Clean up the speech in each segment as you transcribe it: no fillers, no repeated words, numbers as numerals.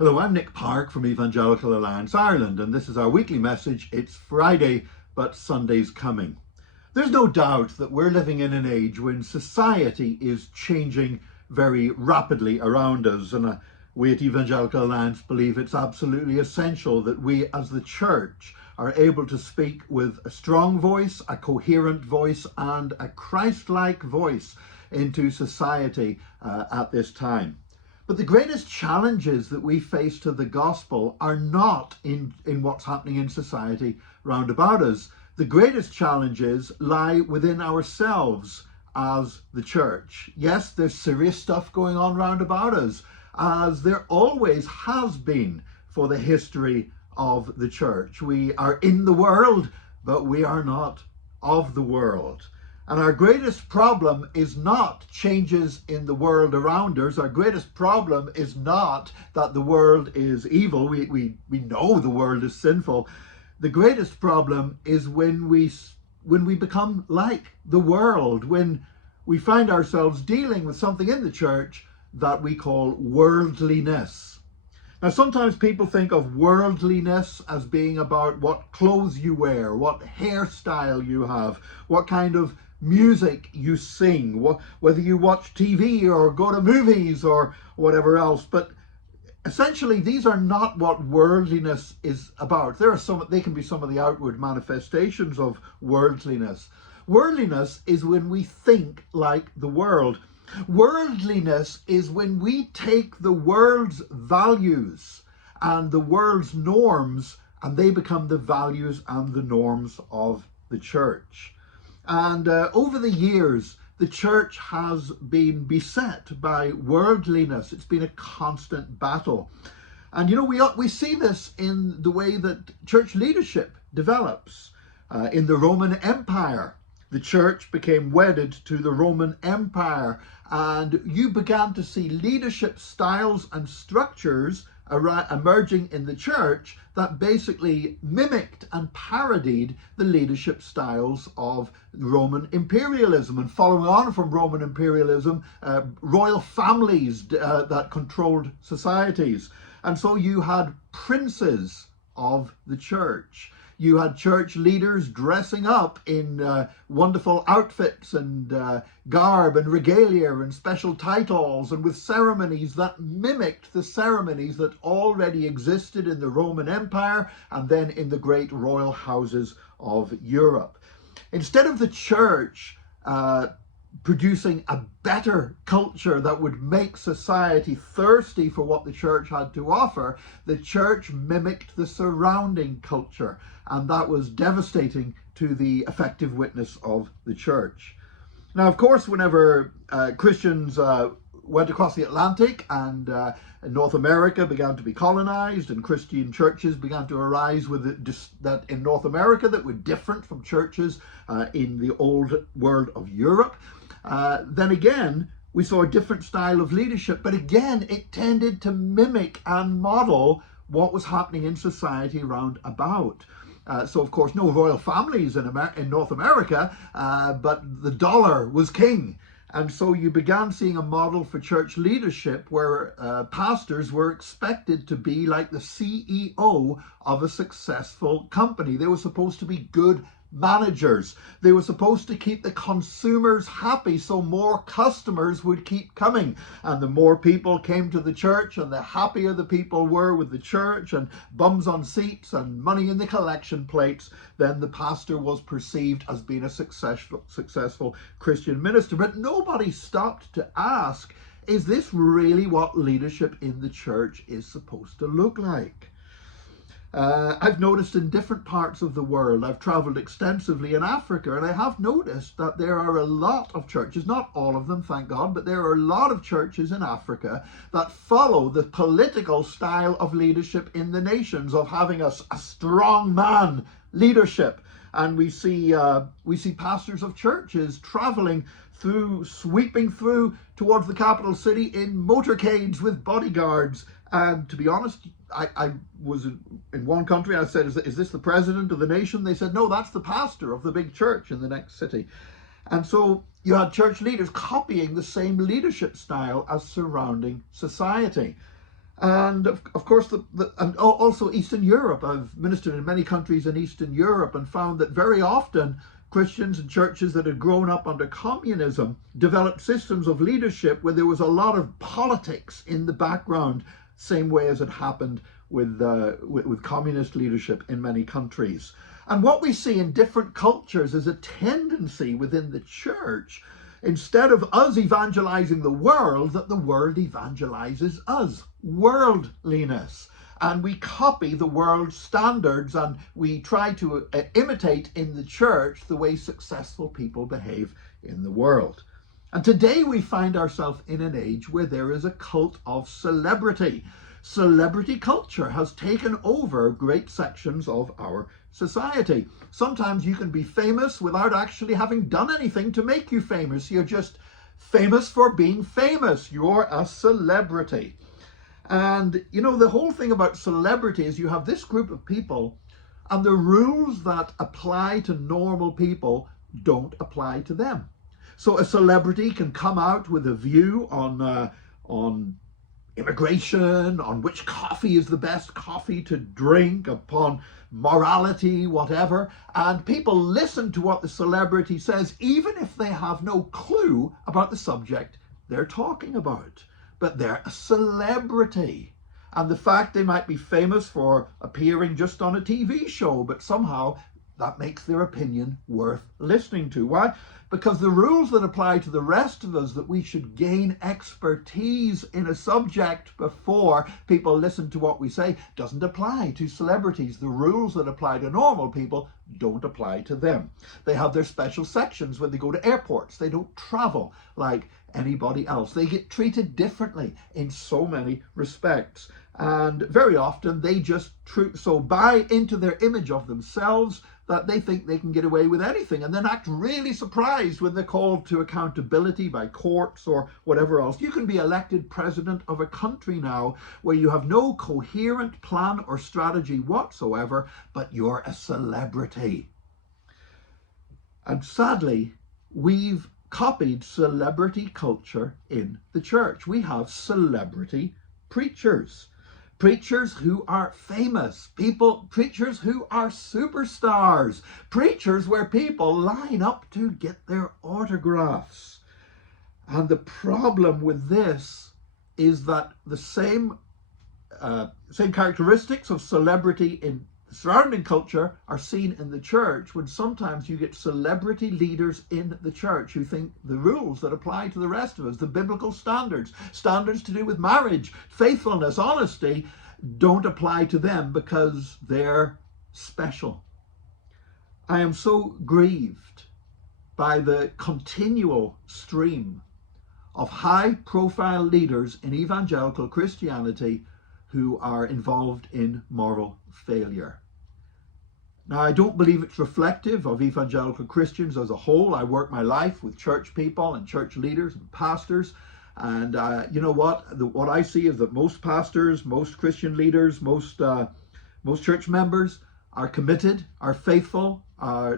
Hello, I'm Nick Park from Evangelical Alliance Ireland, and this is our weekly message. It's Friday, but Sunday's coming. There's no doubt that we're living in an age when society is changing very rapidly around us, and we at Evangelical Alliance believe it's absolutely essential that we as the church are able to speak with a strong voice, a coherent voice, and a Christ-like voice into society at this time. But the greatest challenges that we face to the gospel are not in what's happening in society round about us. The greatest challenges lie within ourselves as the church. Yes, there's serious stuff going on round about us, as there always has been for the history of the church. We are in the world, but we are not of the world. And our greatest problem is not changes in the world around us. Our greatest problem is not that the world is evil. We know the world is sinful. The greatest problem is when we become like the world, when we find ourselves dealing with something in the church that we call worldliness. Now, sometimes people think of worldliness as being about what clothes you wear, what hairstyle you have, what kind of music you sing, whether you watch TV or go to movies or whatever else. But essentially, these are not what worldliness is about. They can be some of the outward manifestations of worldliness. Worldliness is when we think like the world. Worldliness is when we take the world's values and the world's norms, and they become the values and the norms of the church. And over the years, the church has been beset by worldliness. It's been a constant battle. And you know, we see this in the way that church leadership develops. In the Roman Empire, the church became wedded to the Roman Empire, and you began to see leadership styles and structures emerging in the church that basically mimicked and parodied the leadership styles of Roman imperialism. And following on from Roman imperialism, royal families that controlled societies. And so you had princes of the church. You had church leaders dressing up in wonderful outfits and garb and regalia and special titles, and with ceremonies that mimicked the ceremonies that already existed in the Roman Empire and then in the great royal houses of Europe. Instead of the church producing a better culture that would make society thirsty for what the church had to offer, the church mimicked the surrounding culture, and that was devastating to the effective witness of the church. Now, of course, whenever Christians went across the Atlantic and North America began to be colonized, and Christian churches began to arise that in North America that were different from churches in the old world of Europe, then again we saw a different style of leadership, but again it tended to mimic and model what was happening in society round about. So of course no royal families in North America, but the dollar was king. And so you began seeing a model for church leadership where pastors were expected to be like the CEO of a successful company. They were supposed to be good managers. They were supposed to keep the consumers happy so more customers would keep coming. And the more people came to the church and the happier the people were with the church and bums on seats and money in the collection plates, then the pastor was perceived as being a successful Christian minister. But nobody stopped to ask, is this really what leadership in the church is supposed to look like? I've noticed in different parts of the world, I've traveled extensively in Africa, and I have noticed that there are a lot of churches, not all of them, thank God, but there are a lot of churches in Africa that follow the political style of leadership in the nations, of having a strong man leadership. And we see pastors of churches sweeping through towards the capital city in motorcades with bodyguards. And to be honest, I was in one country, I said, is this the president of the nation? They said, no, that's the pastor of the big church in the next city. And so you had church leaders copying the same leadership style as surrounding society. And of course, and also Eastern Europe. I've ministered in many countries in Eastern Europe and found that very often Christians and churches that had grown up under communism developed systems of leadership where there was a lot of politics in the background, same way as it happened with communist leadership in many countries. And what we see in different cultures is a tendency within the church, instead of us evangelizing the world, that the world evangelizes us. Worldliness. And we copy the world's standards and we try to imitate in the church the way successful people behave in the world. And today we find ourselves in an age where there is a cult of celebrity. Celebrity culture has taken over great sections of our society. Sometimes you can be famous without actually having done anything to make you famous. You're just famous for being famous. You're a celebrity. And you know, the whole thing about celebrity is you have this group of people and the rules that apply to normal people don't apply to them. So a celebrity can come out with a view on immigration, on which coffee is the best coffee to drink, upon morality, whatever, and people listen to what the celebrity says, even if they have no clue about the subject they're talking about. But they're a celebrity. And the fact they might be famous for appearing just on a TV show, but somehow that makes their opinion worth listening to. Why? Because the rules that apply to the rest of us, that we should gain expertise in a subject before people listen to what we say, doesn't apply to celebrities. The rules that apply to normal people don't apply to them. They have their special sections when they go to airports. They don't travel like anybody else. They get treated differently in so many respects. And very often they just so buy into their image of themselves that they think they can get away with anything, and then act really surprised when they're called to accountability by courts or whatever else. You can be elected president of a country now where you have no coherent plan or strategy whatsoever, but you're a celebrity. And sadly, we've copied celebrity culture in the church. We have celebrity preachers. Preachers who are famous, preachers who are superstars, preachers where people line up to get their autographs. And the problem with this is that the same characteristics of celebrity in the surrounding culture are seen in the church, when sometimes you get celebrity leaders in the church who think the rules that apply to the rest of us, the biblical standards to do with marriage, faithfulness, honesty, don't apply to them because they're special. I am so grieved by the continual stream of high-profile leaders in evangelical Christianity who are involved in moral failure. Now, I don't believe it's reflective of evangelical Christians as a whole. I work my life with church people and church leaders and pastors. And you know what I see is that most pastors, most Christian leaders, most church members are committed, are faithful,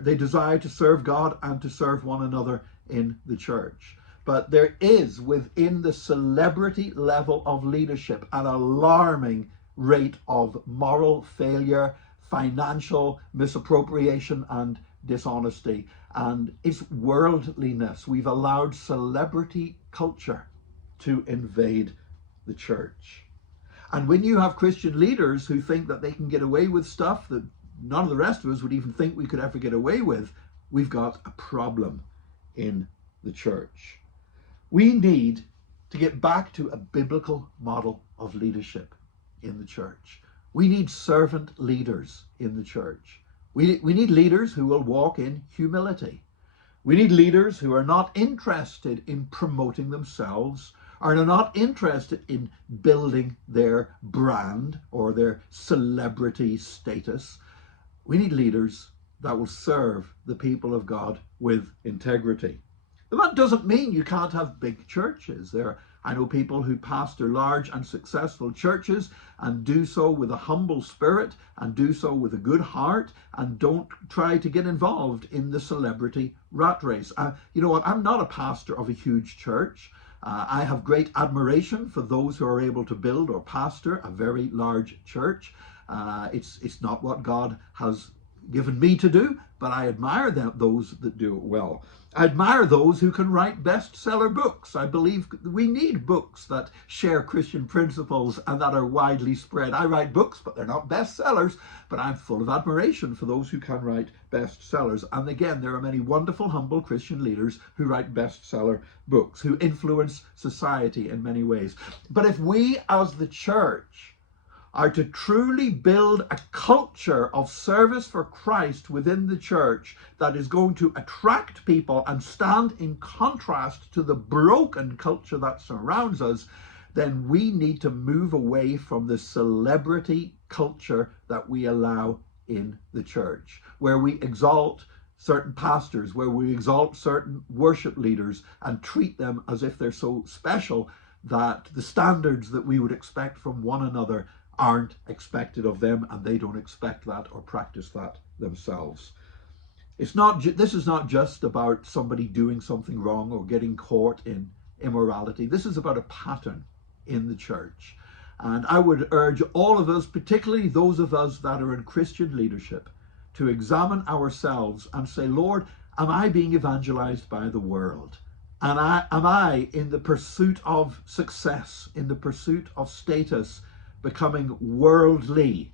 they desire to serve God and to serve one another in the church. But there is within the celebrity level of leadership an alarming rate of moral failure, financial misappropriation and dishonesty. And it's worldliness. We've allowed celebrity culture to invade the church. And when you have Christian leaders who think that they can get away with stuff that none of the rest of us would even think we could ever get away with, we've got a problem in the church. We need to get back to a biblical model of leadership in the church. We need servant leaders in the church. We need leaders who will walk in humility. We need leaders who are not interested in promoting themselves, are not interested in building their brand or their celebrity status. We need leaders that will serve the people of God with integrity. And that doesn't mean you can't have big churches. I know people who pastor large and successful churches and do so with a humble spirit and do so with a good heart and don't try to get involved in the celebrity rat race. You know what? I'm not a pastor of a huge church. I have great admiration for those who are able to build or pastor a very large church. It's not what God has given me to do, but I admire those that do it well. I admire those who can write bestseller books. I believe we need books that share Christian principles and that are widely spread. I write books, but they're not bestsellers, but I'm full of admiration for those who can write bestsellers. And again, there are many wonderful, humble Christian leaders who write bestseller books, who influence society in many ways. But if we as the church are to truly build a culture of service for Christ within the church that is going to attract people and stand in contrast to the broken culture that surrounds us, then we need to move away from the celebrity culture that we allow in the church, where we exalt certain pastors, where we exalt certain worship leaders and treat them as if they're so special that the standards that we would expect from one another aren't expected of them, and they don't expect that or practice that themselves. This is not just about somebody doing something wrong or getting caught in immorality. This is about a pattern in the church. And I would urge all of us, particularly those of us that are in Christian leadership, to examine ourselves and say, Lord, am I being evangelized by the world? And am I in the pursuit of success, in the pursuit of status, becoming worldly,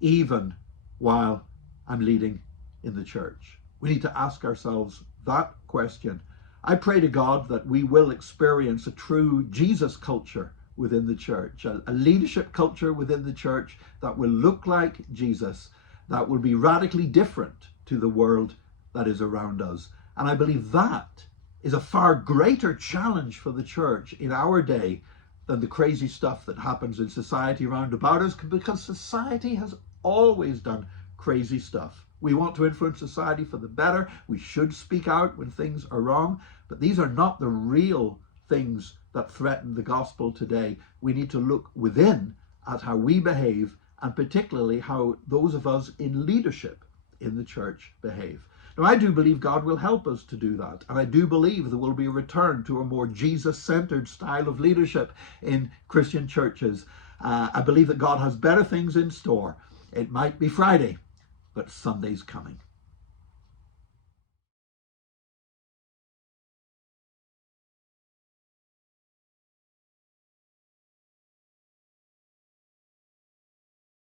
even while I'm leading in the church? We need to ask ourselves that question. I pray to God that we will experience a true Jesus culture within the church, a leadership culture within the church that will look like Jesus, that will be radically different to the world that is around us. And I believe that is a far greater challenge for the church in our day than the crazy stuff that happens in society around about us, because society has always done crazy stuff. We want to influence society for the better. We should speak out when things are wrong, but these are not the real things that threaten the gospel today. We need to look within at how we behave, and particularly how those of us in leadership in the church behave. Now, I do believe God will help us to do that. And I do believe there will be a return to a more Jesus-centered style of leadership in Christian churches. I believe that God has better things in store. It might be Friday, but Sunday's coming.